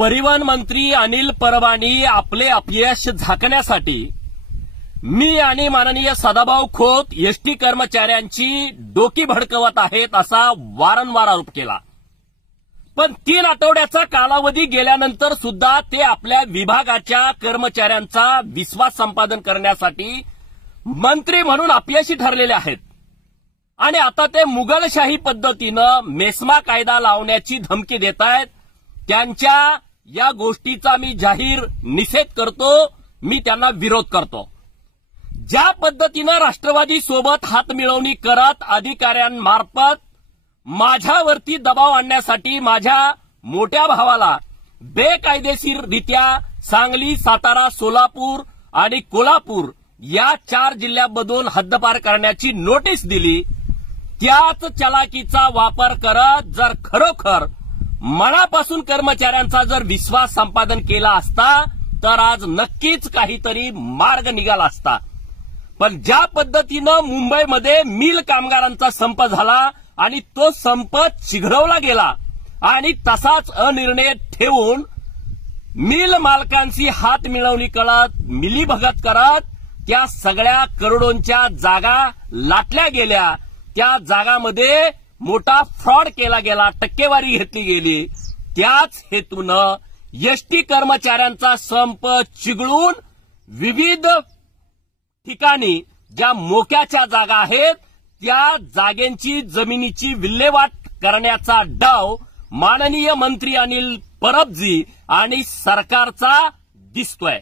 परिवहन मंत्री अनिल परबांनी आपले अपयश झाकण्यासाठी मी आणि माननीय सदाभाऊ खोत एसटी कर्मचाऱ्यांची डोकी भडकवत आहेत असा वारंवार आरोप केला। पण 3 आठवड्याचा कालावधी गेल्यानंतर सुद्धा ते आपल्या विभागाच्या कर्मचाऱ्यांचा विश्वास संपादन करण्यासाठी मंत्री म्हणून अपयशी ठरलेले आहेत आणि आता ते मुघलशाही पद्धतीनं मेस्मा कायदा लावण्याची धमकी देत आहेत। त्यांच्या या गोष्टीचा मी जाहीर निषेध करतो, मी त्यांना विरोध करतो। ज्या पद्धतीनं राष्ट्रवादी सोबत हातमिळवणी करत अधिकाऱ्यांमार्फत माझ्यावरती दबाव आणण्यासाठी माझ्या मोठ्या भावाला बेकायदेशीररित्या सांगली, सातारा, सोलापूर आणि कोल्हापूर या 4 जिल्ह्यांमधून हद्दपार करण्याची नोटीस दिली, त्याच चलाकीचा वापर करत जर खरोखर मनापासून कर्मचाऱ्यांचा जर विश्वास संपादन केला असता तर आज नक्कीच काहीतरी मार्ग निघाला असता। पण ज्या पद्धतीनं मुंबईमध्ये मिल कामगारांचा संप झाला आणि तो संप चिघळवला गेला आणि तसाच अनिर्णय ठेवून मिल मालकांची हात मिळवणी करत मिलीभगत करत त्या सगळ्या करोडोंच्या जागा लाटल्या गेल्या, त्या जागामध्ये मोठा फ्रॉड केला गेला, टक्केवारी घेतली गेली। त्याच हेतूनं एसटी कर्मचाऱ्यांचा संप चिघळून विविध ठिकाणी ज्या मोक्याच्या जागा आहेत त्या जागेंची जमिनीची विल्हेवाट करण्याचा डाव माननीय मंत्री अनिल परबजी आणि सरकारचा दिसतोय।